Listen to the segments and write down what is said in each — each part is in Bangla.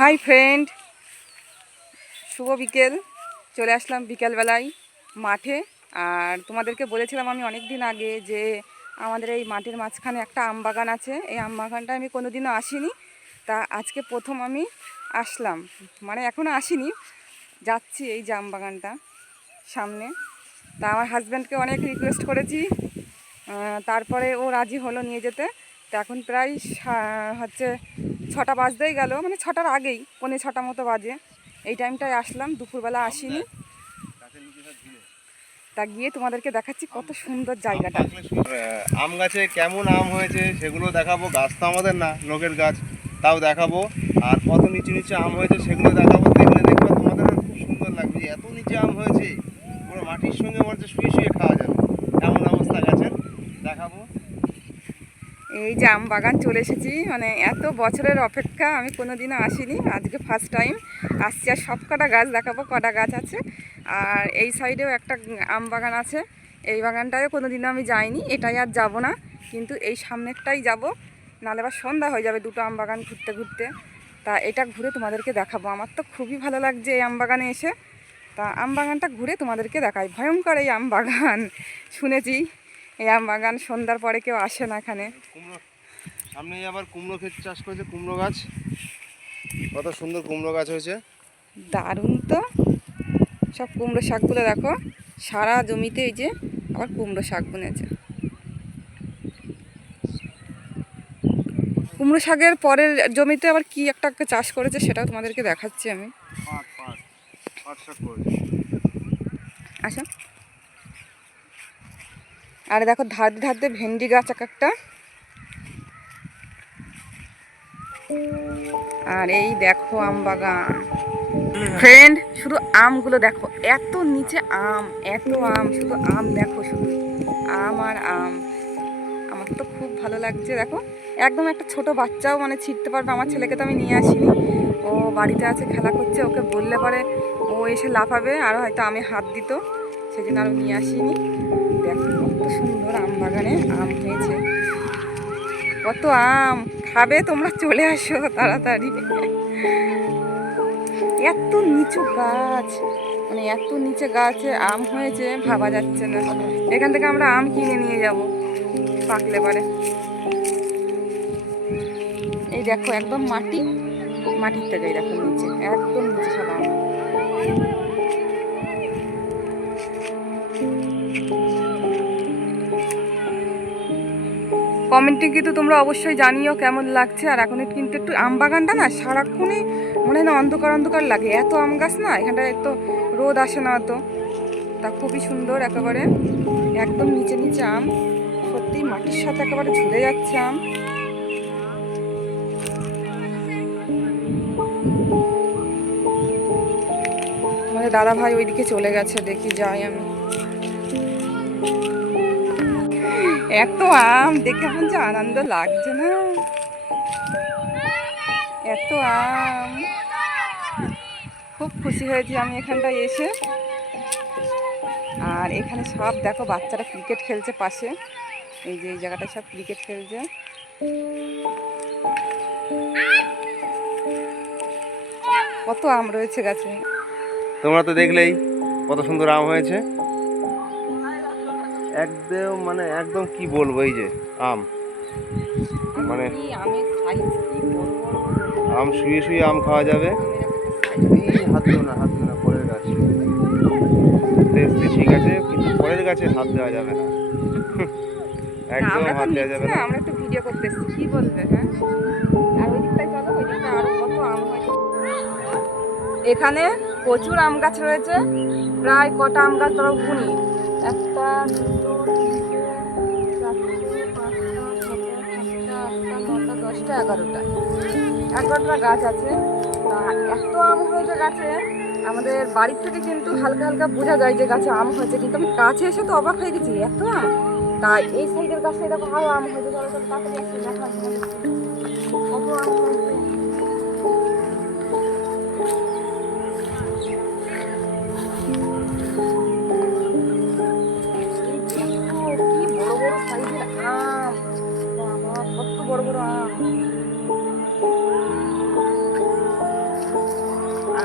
হাই ফ্রেন্ড শুভ বিকেল। চলে আসলাম বিকেলবেলায় মাঠে। আর তোমাদেরকে বলেছিলাম আমি অনেক দিন আগে যে আমাদের এই মাঠের মাঝখানে একটা আম বাগান আছে। এই আম বাগানটা আমি কোনো কোনোদিনও আসিনি। তা আজকে প্রথম আমি আসলাম। মানে এখনও আসিনি। যাচ্ছি এই যে আম বাগানটা সামনে। তা আমার হাজব্যান্ডকে অনেক রিকোয়েস্ট করেছি। তারপরে ও রাজি হলো নিয়ে যেতে। তো এখন প্রায় হচ্ছে ছটা বাজতেই গেল মানে ছটার আগেই, পৌনে ছটা মতো বাজে। এই টাইমটায় আসলাম, দুপুরবেলা আসিনি। তা গিয়ে তোমাদেরকে দেখাচ্ছি কত সুন্দর জায়গাটা। আম গাছে কেমন আম হয়েছে সেগুলো দেখাবো, গাছ তো আমাদের না লোকের গাছ, তাও দেখাবো। আর কত নিচু নিচু আম হয়েছে সেগুলো দেখাবো, দেখলে দেখবে তোমাদের খুব সুন্দর লাগবে। এত নিচে আম হয়েছে, পুরো মাটির সঙ্গে আমার যে শুয়ে খাওয়া যাবে এমন অবস্থা গাছের দেখাবো এই যে আম বাগান চলে এসেছি। মানে এত বছরের অপেক্ষা, আমি কোনোদিনও আসিনি। আজকে ফার্স্ট টাইম আসছি। আর সব কটা গাছ দেখাবো, কটা গাছ আছে। আর এই সাইডেও একটা আম বাগান আছে। এই বাগানটায় কোনোদিনও আমি যাইনি। এটাই আর যাব না। কিন্তু এই সামনেরটাই যাব। নাহলে আবার সন্ধ্যা হয়ে যাবে দুটো আম বাগান ঘুরতে ঘুরতে। তা এটা ঘুরে তোমাদেরকে দেখাবো। আমার তো খুবই ভালো লাগছে এই আম বাগানে এসে। তা আম বাগানটা ঘুরে তোমাদেরকে দেখাই। ভয়ঙ্কর এই আম বাগান। শুনেছি। এই আম বাগান সন্ধ্যার পরে কেউ আসে না এখানে। কুমড়ো সামনে আবার কুমড়ো ক্ষেত চাষ করেছে কুমড়ো গাছ। কত সুন্দর কুমড়ো গাছ হয়েছে। দারুণ তো। সব কুমড়ো শাকগুলো দেখো সারা জমিতে এই যে আবার কুমড়ো শাক বুনেছে। কুমড়ো শাকের পরের জমিতে আবার কি একটা চাষ করেছে সেটাও তোমাদেরকে দেখাচ্ছি আমি। পাট পাট পাট শাক করেছে আসো আর দেখো ধার ধার দিয়ে ভেন্ডি গাছ এক একটা। আর এই দেখো আম বাগান। ফ্রেন্ড শুধু আমগুলো দেখো, এত নিচে আম, এত আম, শুধু আম দেখো, শুধু আম আর আম। আমার তো খুব ভালো লাগছে, দেখো। একদম একটা ছোট বাচ্চাও মানে ছিটতে পারবে, আমার ছেলেকে তো আমি নিয়ে আসিনি। ও বাড়িতে আছে, খেলা করছে, ওকে বললে পরে ও এসে লাফাবে, আর হয়তো আমি হাত দিত সেই জন্য আরও নিয়ে আসিনি। দেখো, কত সুন্দর আম বাগানে আম হয়েছে। কত আম! খাবে, তোমরা চলে আসো তাড়াতাড়ি। এত নিচু গাছ মানে এত নিচে গাছে আম হয়েছে, ভাবা যাচ্ছে না। এখান থেকে আমরা আম কিনে নিয়ে যাব, পাকলে পারে। এই দেখো, একদম মাটি। মাটির থেকে দেখো নিচে, একদম নিচে আম। কমেন্টে কিন্তু তোমরা অবশ্যই জানিও কেমন লাগছে, আর এখন কিন্তু একটু আম বাগানটা না সারাক্ষণই মনে হয় না অন্ধকার অন্ধকার লাগে। এত আম গাছ না, এখানটায় তো রোদ আসে না অত তা খুবই সুন্দর একেবারে, একদম নিচে নিচে আম। সত্যি মাটির সাথে একেবারে ঝুলে যাচ্ছে আম। দাদা ভাই ওইদিকে চলে গেছে, দেখি যাই আমি। এত আম, দেখে এখন যে আনন্দ লাগছে না। এত আম। খুব খুশি হয়েছি আমি এখানটায় এসে। আর এখানে সব, দেখো বাচ্চারা ক্রিকেট খেলছে পাশে। এই যে, এই জায়গাটায় সব ক্রিকেট খেলছে। কত আম রয়েছে গাছে। তোমরা তো দেখলেই কত সুন্দর আম হয়েছে। একদম মানে একদম কি বলব এই যে আম। মানে আম শুয়ে শুয়ে আম খাওয়া যাবে। হাত দেও না হাত দেও না পরের গাছ। দেখতে ঠিক আছে কিন্তু পরের গাছে হাত দেওয়া যাবে না। একদম হাত দেওয়া যাবে না, আমরা একটু ভিডিও করতে কি বলবে হ্যাঁ? আর ওই দিকটায় চলো ওই দিকটা আরও এখানে প্রচুর আম গাছ রয়েছে। প্রায় কটা আম গাছ ধরো গুনি। একটা দশটা, এগারোটা। এগারোটা গাছ আছে। এত আম হয়েছে গাছে, আমাদের বাড়ির থেকে কিন্তু হালকা হালকা বোঝা যায় যে গাছে আম হয়েছে। কিন্তু আমি কাছে এসে তো অবাক হয়ে গেছি, এত আম? তাই এই সাইডের গাছে এরকম আরও আম হয়েছে তাড়াতাড়ি একটু দেখাই কত আম হয়েছে? বড় বড় আম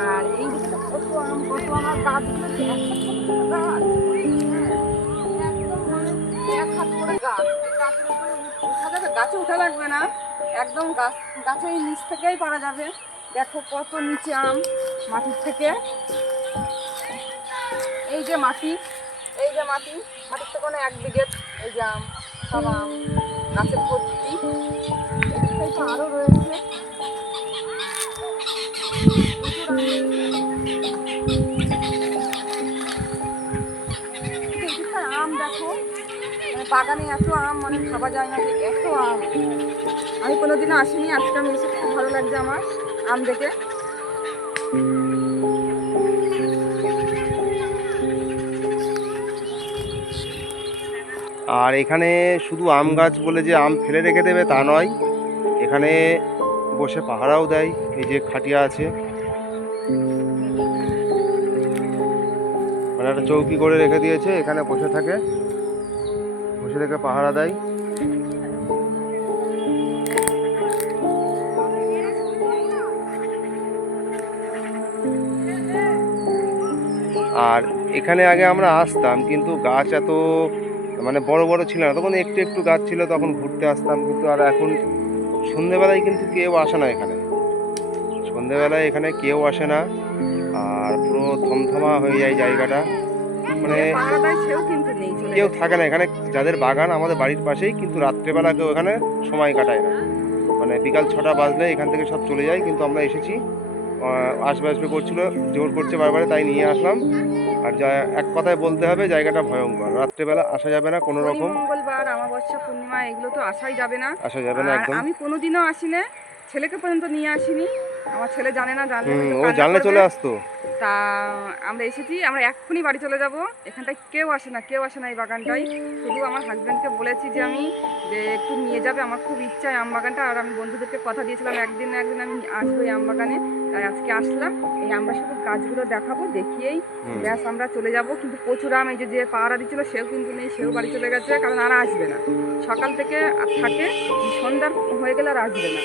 আর এই কত আম, কত আমার গাছগুলো হ্যাঁ, মানে গাছে। উঠা লাগবে না। একদম গাছ, গাছের নিচ থেকেই পারা যাবে। দেখো কত নিচে আম মাটির থেকে। এই যে মাটি, এই যে মাটি, মাটির থেকে কোনো এক বিঘে এই যে আম, সব আম, গাছের ভর্তি। আরও রয়েছে। আম দেখো। মানে বাগানে এত আম মানে ভাবা যায় না যে এত আম। আমি কোনোদিনও আসিনি, আজকে আমি এসে খুব ভালো লাগছে আমার আম দেখে। আর এখানে শুধু আম গাছ বলে যে আম ফেলে রেখে দেবে তা নয় এখানে বসে পাহারাও দেয়, এই যে খাটিয়া আছে। মানে একটা চৌকি করে রেখে দিয়েছে, এখানে বসে থাকে। বসে থেকে পাহারা দেয়। আর এখানে আগে আমরা আসতাম, কিন্তু গাছ এত মানে বড় বড় ছিল না। তখন একটু একটু গাছ ছিল, তখন ঘুরতে আসতাম, কিন্তু আর এখন সন্ধেবেলায় কিন্তু কেউ আসে না এখানে। সন্ধেবেলায় এখানে কেউ আসে না, আর পুরো থমথমা হয়ে যায় জায়গাটা। মানে কেউ থাকে না এখানে, যাদের বাগান আমাদের বাড়ির পাশেই, কিন্তু রাত্রেবেলা কেউ এখানে সময় কাটায় না। মানে বিকাল ছটা বাজলে এখান থেকে সব চলে যায়, কিন্তু আমরা এসেছি। আসবে আসবে করছিল জোর করছে বারবারে তাই নিয়ে আসলাম। আর যা এক কথায় বলতে হবে জায়গাটা ভয়ঙ্কর। রাত্রেবেলা আসা যাবে না কোনো রকম। মঙ্গলবার আমাবস্যা পূর্ণিমা এগুলো তো আসাই যাবে না। আসা যাবে না একদম। আমি কোনোদিনও আসি না ছেলেকে পর্যন্ত নিয়ে আসিনি। আমার ছেলে জানে না জানলে ও জানলে চলে আসতো। তা আমরা এসেছি আমরা এক্ষুনি বাড়ি চলে যাব। এখানটায় কেউ আসে না কেউ আসে না এই বাগানটায়। শুধু আমার হাজব্যান্ডকে বলেছি যে আমি যে একটু নিয়ে যাবে আমার খুব ইচ্ছা আম বাগানটা। আর আমি বন্ধুদেরকে কথা দিয়েছিলাম একদিন না একদিন আমি আসব এই আম বাগানে। তাই আজকে আসলাম এই আমরা শুধু গাছগুলো দেখাবো দেখিয়েই ব্যাস আমরা চলে যাব। কিন্তু প্রচুর আম এই যে যে পাহারা দিচ্ছিল সেও কিন্তু নেই সেও বাড়ি চলে গেছে কারণ আর আসবে না। সকাল থেকে থাকে সন্ধ্যা হয়ে গেলে আর আসবে না।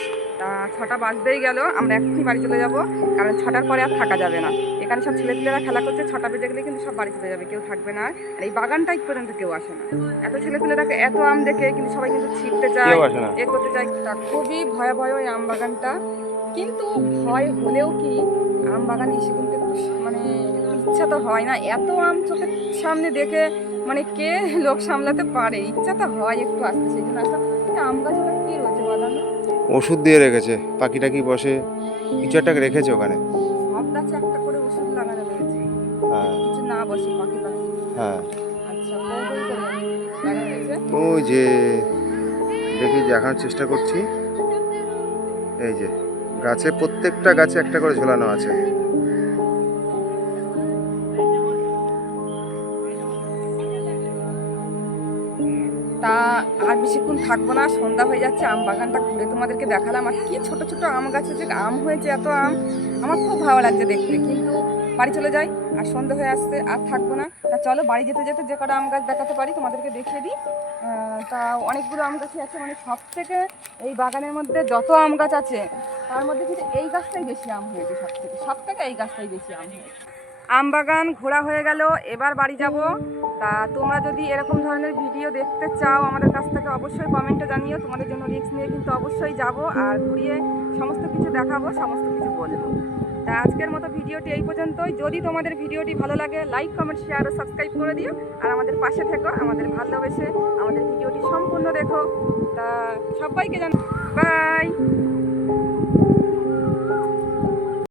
ছটা বাজতেই গেল আমরা এক্ষুনি বাড়ি চলে যাব কারণ ছটার পরে আর থাকা যাবে না। এখানে সব ছেলেপিলেরা খেলা করছে ছটা বেজে গেলে কিন্তু সব বাড়ি চলে যাবে কেউ থাকবে না। আর এই বাগানটাই পর্যন্ত কেউ আসে না। এত ছেলেপিলেরাকে এত আম দেখে কিন্তু সবাই কিন্তু ছিটতে চায় এ করতে চায় খুবই ভয়াবহ এই আম বাগানটা। কিন্তু ভয় হলেও কি আম বাগানে এসে কিন্তু একটু মানে ইচ্ছা তো হয় না। এত আম চোখের সামনে দেখে মানে কে লোক সামলাতে পারে? ইচ্ছা তো হয় একটু আসতে সেই জন্য আসলাম আম গাছ ওটা কি রয়েছে? বাদানো ওষুধ দিয়ে রেখেছে। পাখি টাকি বসে? কিছু একটা রেখেছে ওখানে। একটা করে ওষুধ লাগানো রয়েছে। হ্যাঁ। কিছু না বসে পাখি পাখি। হ্যাঁ। আচ্ছা ওই যে দেখি দেখানোর চেষ্টা করছি। এই যে গাছে প্রত্যেকটা গাছে একটা করে ঝোলানো আছে। আর বেশিক্ষণ থাকব না, সন্ধ্যা হয়ে যাচ্ছে, আম বাগানটা ঘুরে তোমাদেরকে দেখালাম। আর কি ছোট ছোট আম গাছে যে আম হয়েছে, এত আম, আমার খুব ভালো লাগছে দেখতে। কিন্তু বাড়ি চলে যাই, আর সন্ধ্যা হয়ে আসতে আর থাকব না। তা চলো, বাড়ি যেতে যেতে যে কটা আম গাছ দেখাতে পারি, তোমাদেরকে দেখিয়ে দিই। তা অনেকগুলো আম গাছই আছে মানে সব থেকে এই বাগানের মধ্যে যত আম গাছ আছে, তার মধ্যে কিন্তু এই গাছটাই বেশি আম হয়েছে সব থেকে সব থেকে এই গাছটাই বেশি আম হয়েছে। আম বাগান ঘোরা হয়ে গেল, এবার বাড়ি যাব। তা তোমরা যদি এরকম ধরনের ভিডিও দেখতে চাও আমাদের কাছ থেকে, অবশ্যই কমেন্টে জানিও। তোমাদের জন্য রিস্ক নিয়ে কিন্তু অবশ্যই যাব আর ঘুরিয়ে সমস্ত কিছু দেখাবো, সমস্ত কিছু বলব। তা আজকের মতো ভিডিওটি এই পর্যন্তই। যদি তোমাদের ভিডিওটি ভালো লাগে লাইক কমেন্ট শেয়ার ও সাবস্ক্রাইব করে দিও। আর আমাদের পাশে থেকো, আমাদের ভালোবেসে আমাদের ভিডিওটি সম্পূর্ণ দেখো। তা সবাইকে জান বাই